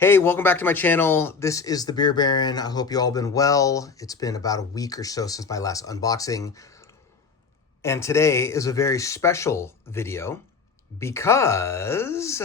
Hey, welcome back to my channel. This is the Beer Baron. I hope you all been well. It's been about a week or so since my last unboxing. And today is a very special video because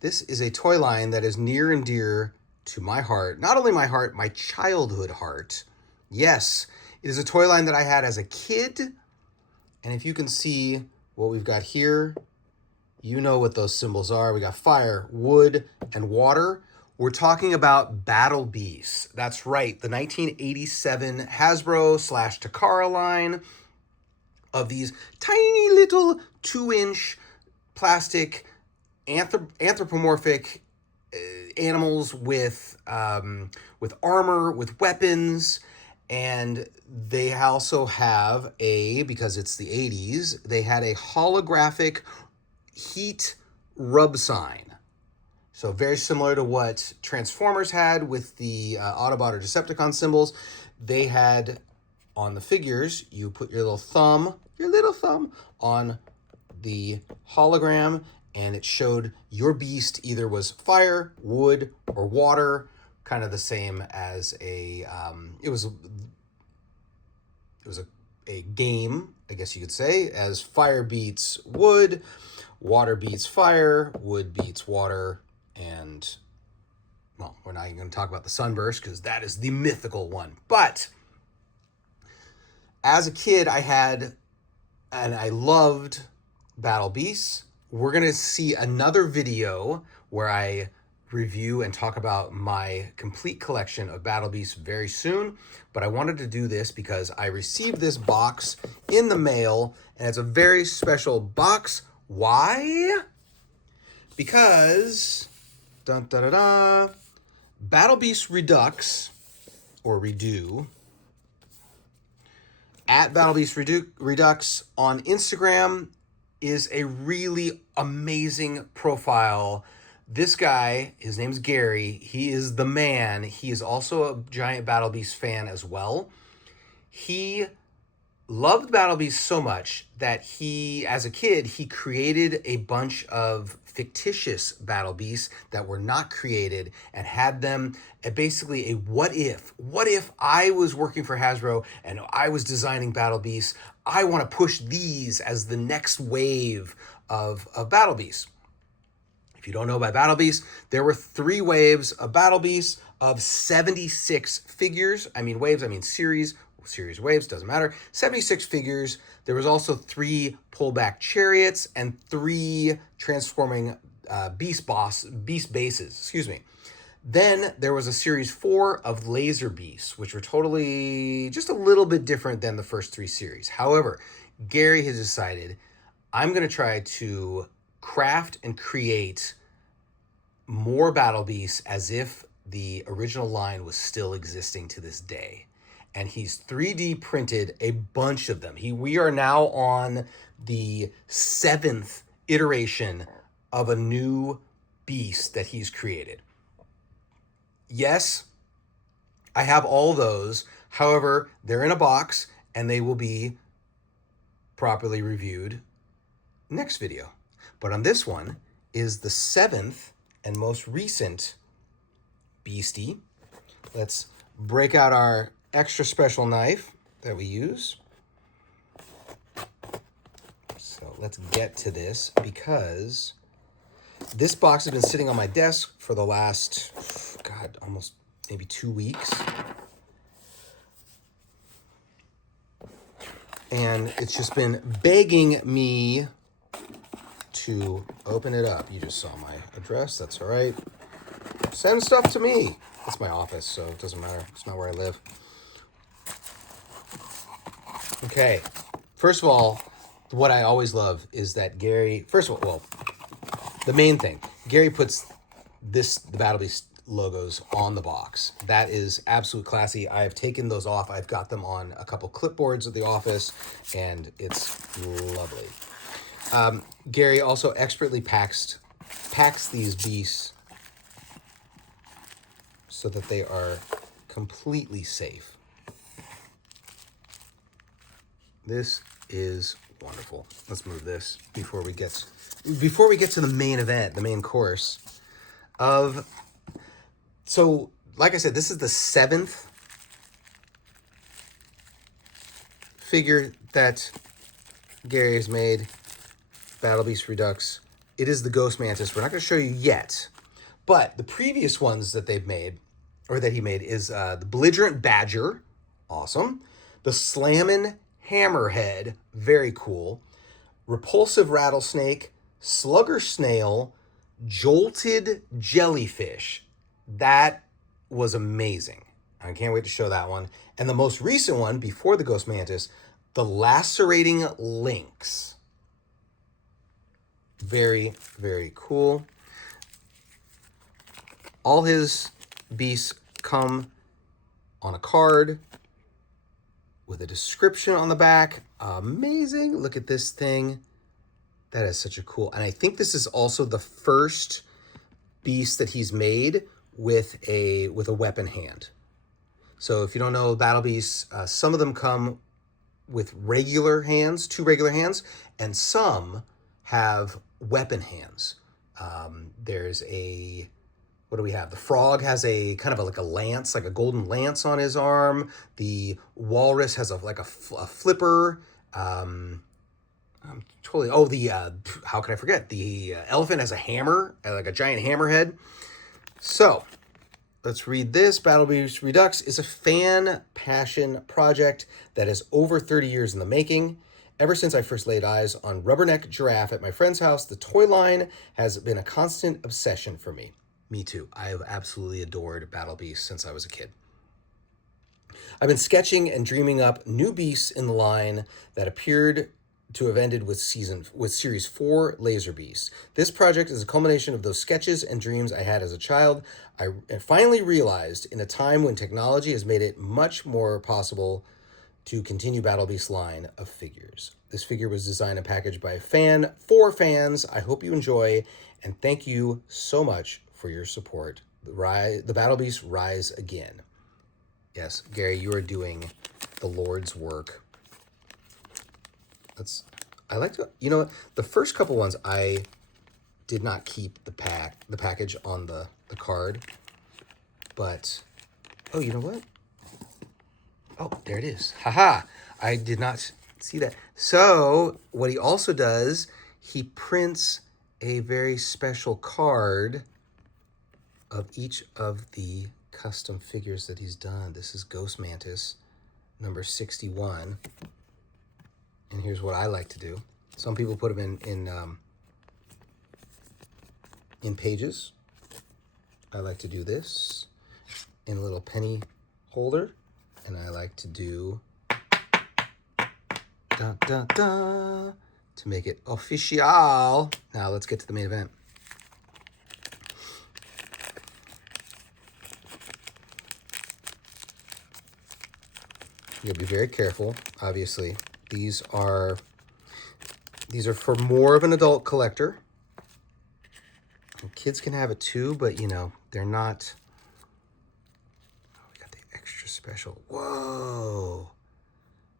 this is a toy line that is near and dear to my heart. Not only my heart, my childhood heart. Yes, it is a toy line that I had as a kid. And if you can see what we've got here, you know what those symbols are. We got fire, wood, and water. We're talking about Battle Beasts. That's right, the 1987 Hasbro / Takara line of these tiny little 2-inch plastic anthropomorphic animals with armor, with weapons. And they also have because it's the 80s, they had a holographic heat rub sign. So very similar to what Transformers had with the Autobot or Decepticon symbols. They had on the figures, you put your little thumb on the hologram, and it showed your beast either was fire, wood, or water, kind of the same as it was a game, I guess you could say, as fire beats wood, water beats fire, wood beats water, and, well, we're not even going to talk about the sunburst because that is the mythical one. But as a kid, I loved Battle Beasts. We're going to see another video where I review and talk about my complete collection of Battle Beasts very soon, but I wanted to do this because I received this box in the mail, and it's a very special box. Why? Because Battle Beasts Redux, or Redo, at Battle Beasts Redux on Instagram, is a really amazing profile. This guy, his name's Gary. He is the man. He is also a giant Battle Beast fan as well. He loved Battle Beasts so much that as a kid, he created a bunch of fictitious Battle Beasts that were not created and had them basically a what if. What if I was working for Hasbro and I was designing Battle Beasts? I want to push these as the next wave of Battle Beasts. If you don't know about Battle Beasts, there were 3 waves of Battle Beasts of 76 figures. I mean waves, I mean series waves, doesn't matter. 76 figures. There was also 3 pullback chariots and 3 transforming beast bases, Then there was a series 4 of laser beasts, which were totally just a little bit different than the first 3 series. However, Gary has decided, I'm going to try to craft and create more Battle Beasts as if the original line was still existing to this day. And he's 3D printed a bunch of them. We are now on the 7th iteration of a new beast that he's created. Yes, I have all those. However, they're in a box and they will be properly reviewed next video. But on this one is the 7th and most recent beastie. Let's break out our extra special knife that we use. So let's get to this, because this box has been sitting on my desk for the last, almost maybe 2 weeks. And it's just been begging me to open it up. You just saw my address, that's all right. Send stuff to me. It's my office, so it doesn't matter. It's not where I live. Okay, first of all, what I always love is that Gary, the main thing, Gary puts the Battle Beast logos on the box. That is absolute classy. I have taken those off. I've got them on a couple clipboards at the office, and it's lovely. Gary also expertly packs these beasts so that they are completely safe. This is wonderful. Let's move this before we get to the main event, the main course. of... So, like I said, this is the 7th figure that Gary has made. Battle Beasts Redux. It is the Ghost Mantis. We're not going to show you yet. But the previous ones that they've made, or that he made, is the Belligerent Badger. Awesome. The Slammin' Hammerhead. Very cool. Repulsive Rattlesnake. Slugger Snail. Jolted Jellyfish. That was amazing. I can't wait to show that one. And the most recent one, before the Ghost Mantis, the Lacerating Lynx. Very, very cool. All his beasts come on a card with a description on the back. Amazing. Look at this thing. That is such a cool... And I think this is also the first beast that he's made with a weapon hand. So if you don't know Battle Beasts, some of them come with regular hands, 2 regular hands, and some have weapon hands. There's a... What do we have? The frog has a kind of like a lance, like a golden lance on his arm. The walrus has a flipper. I'm totally... Oh, how can I forget? The elephant has a hammer, like a giant hammerhead. So, let's read this. Battle Beasts Redux is a fan passion project that is over 30 years in the making. Ever since I first laid eyes on Rubberneck Giraffe at my friend's house, the toy line has been a constant obsession for me. Me too. I have absolutely adored Battle Beasts since I was a kid. I've been sketching and dreaming up new beasts in the line that appeared to have ended with Series 4 Laser Beasts. This project is a culmination of those sketches and dreams I had as a child. I finally realized, in a time when technology has made it much more possible to continue Battle Beasts line of figures. This figure was designed and packaged by a fan for fans. I hope you enjoy, and thank you so much for your support. The Battle Beasts rise again. Yes, Gary, you are doing the Lord's work. I like to, you know what? The first couple ones I did not keep the package on the card, but, oh, you know what? Oh, there it is. Haha, I did not see that. So what he also does, he prints a very special card of each of the custom figures that he's done. This is Ghost Mantis, number 61. And here's what I like to do. Some people put them in pages. I like to do this in a little penny holder. And I like to do dun, dun, dun, to make it official. Now let's get to the main event. You'll be very careful, obviously. These are for more of an adult collector. And kids can have it too, but you know, they're not. Oh, we got the extra special. Whoa.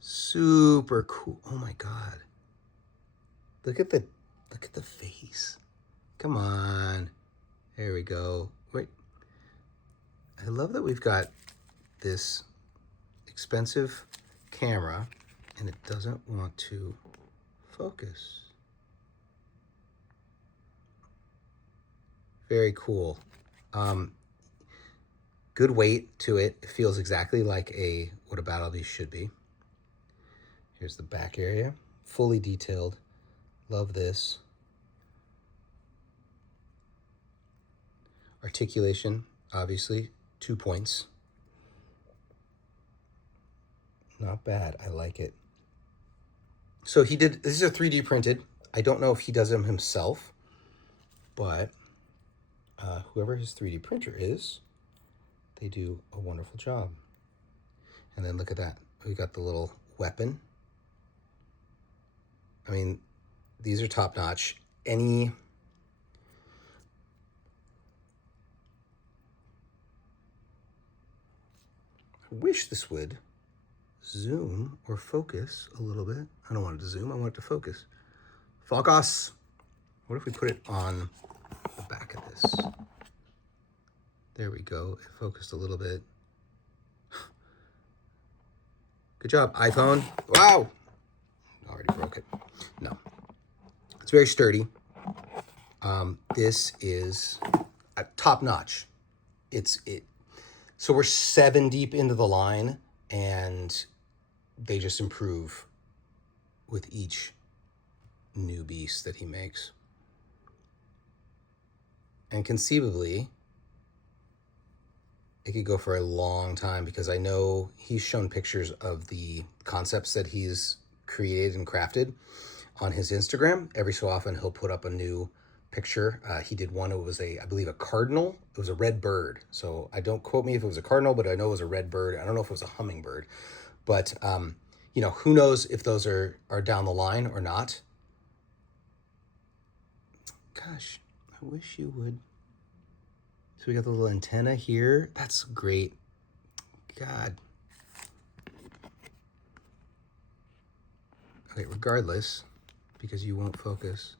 Super cool. Oh my God. Look at the face. Come on. There we go. Wait. I love that we've got this expensive camera and it doesn't want to focus. Very cool. Good weight to it. It feels exactly like what a Battle Beast should be. Here's the back area, fully detailed. Love this. Articulation, obviously, 2 points. Not bad. I like it. So these are 3D printed. I don't know if he does them himself, but whoever his 3D printer is, they do a wonderful job. And then look at that. We got the little weapon. I mean, these are top notch. I wish this would zoom or focus a little bit. I don't want it to zoom. I want it to focus. Focus. What if we put it on the back of this? There we go. It focused a little bit. Good job, iPhone. Wow. Already broke it. No. It's very sturdy. This is top notch. So we're 7 deep into the line, and they just improve with each new beast that he makes. And conceivably, it could go for a long time, because I know he's shown pictures of the concepts that he's created and crafted on his Instagram. Every so often, he'll put up a new picture. He did one. It was I believe, a cardinal. It was a red bird. So I don't quote me if it was a cardinal, but I know it was a red bird. I don't know if it was a hummingbird, but who knows if those are down the line or not. Gosh, I wish you would. So we got the little antenna here. That's great. God. Okay, regardless, because you won't focus,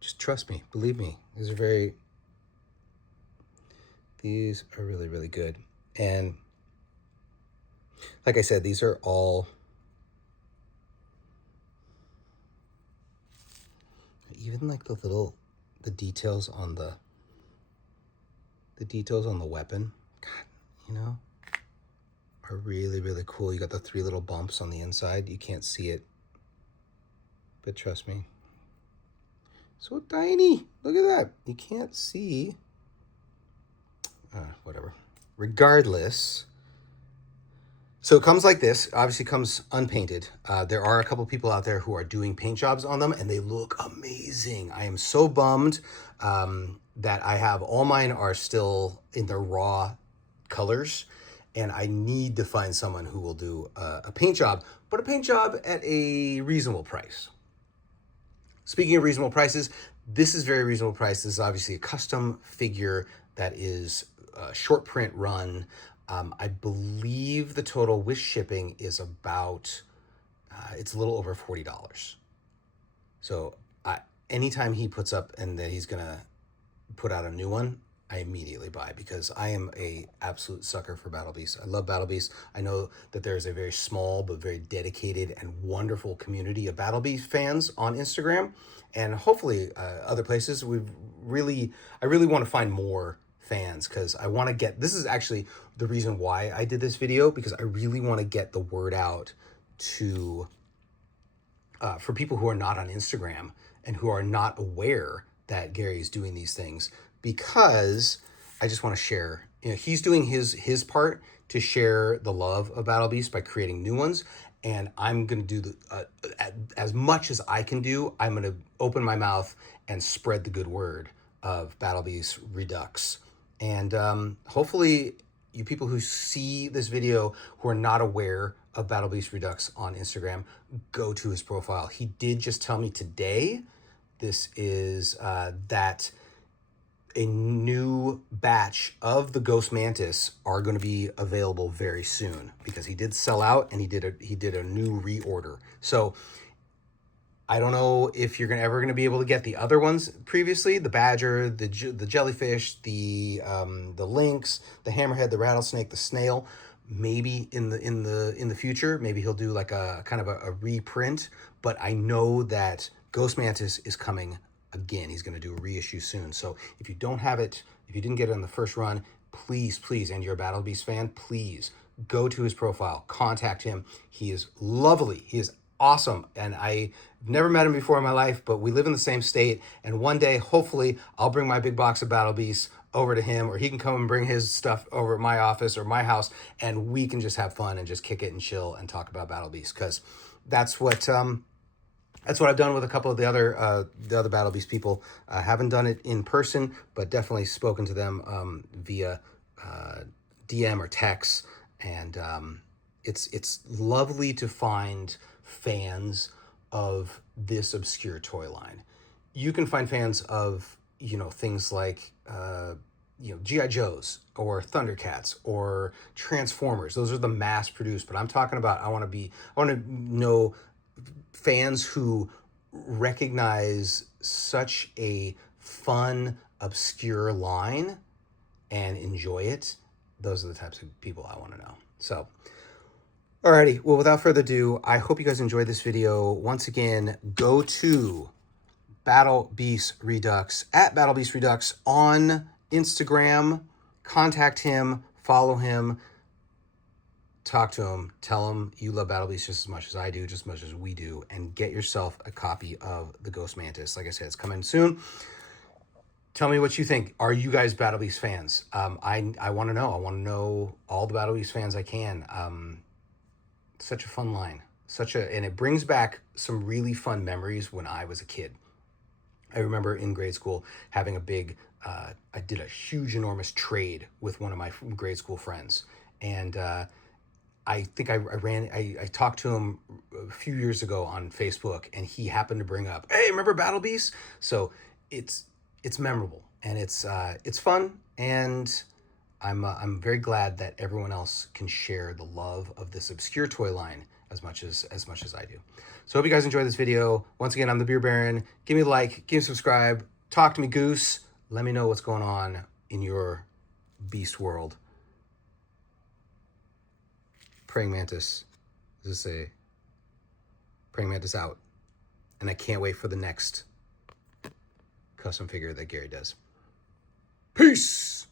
just trust me, believe me. These are really, really good. And like I said, these are all, even like the details on the weapon, God, are really, really cool. You got the 3 little bumps on the inside. You can't see it, but trust me, so tiny. Look at that. You can't see. Whatever. Regardless, so it comes like this. Obviously comes unpainted. There are a couple people out there who are doing paint jobs on them, and they look amazing. I am so bummed that I have all mine are still in their raw colors, and I need to find someone who will do a paint job, but a paint job at a reasonable price. Speaking of reasonable prices, this is very reasonable price. This is obviously a custom figure that is a short print run. I believe the total with shipping is about, it's a little over $40. So anytime he puts up and that he's going to put out a new one, I immediately buy, because I am a absolute sucker for Battle Beasts. I love Battle Beasts. I know that there is a very small but very dedicated and wonderful community of Battle Beast fans on Instagram, and hopefully other places. I really want to find more fans, because I want to get, this is actually the reason why I did this video, because I really want to get the word out to for people who are not on Instagram and who are not aware that Gary is doing these things, because I just want to share. He's doing his part to share the love of Battle Beast by creating new ones, and I'm going to do as much as I can do. I'm going to open my mouth and spread the good word of Battle Beasts Redux, and hopefully you people who see this video who are not aware of Battle Beasts Redux on Instagram, go to his profile. He did just tell me today this is that a new batch of the Ghost Mantis are going to be available very soon, because he did sell out, and he did a new reorder. So I don't know if you're ever going to be able to get the other ones previously, the badger, the jellyfish, the lynx, the hammerhead, the rattlesnake, the snail. Maybe in the future, maybe he'll do like a kind of a reprint. But I know that Ghost Mantis is coming again. He's going to do a reissue soon. So if you don't have it, if you didn't get it on the first run, please, and you're a Battle Beast fan, please go to his profile, contact him. He is lovely. He is awesome. And I've never met him before in my life, but we live in the same state. And one day, hopefully, I'll bring my big box of Battle Beasts over to him, or he can come and bring his stuff over at my office or my house, and we can just have fun and just kick it and chill and talk about Battle Beasts, because that's what I've done with a couple of the other Battle Beast people. I haven't done it in person, but definitely spoken to them via DM or text, and it's lovely to find fans of this obscure toy line. You can find fans of things like G.I. Joes or Thundercats or Transformers. Those are the mass produced, but I'm talking about I want to know fans who recognize such a fun, obscure line and enjoy it, those are the types of people I want to know. So, alrighty. Well, without further ado, I hope you guys enjoyed this video. Once again, go to Battle Beasts Redux at Battle Beasts Redux on Instagram. Contact him, follow him, talk to him, tell him you love Battle Beasts just as much as I do, just as much as we do, and get yourself a copy of the Ghost Mantis. Like I said, it's coming soon. Tell me what you think. Are you guys Battle Beast fans? I want to know. I want to know all the Battle Beast fans I can. Such a fun line. And it brings back some really fun memories when I was a kid. I remember in grade school having a big, I did a huge, enormous trade with one of my grade school friends. And I think I talked to him a few years ago on Facebook, and he happened to bring up, hey, remember Battle Beasts? So it's memorable, and it's fun, and I'm very glad that everyone else can share the love of this obscure toy line as much as I do. So hope you guys enjoyed this video. Once again, I'm the Beer Baron. Give me a like, give me a subscribe, talk to me, Goose. Let me know what's going on in your beast world. Praying Mantis. Does this say Praying Mantis out? And I can't wait for the next custom figure that Gary does. Peace!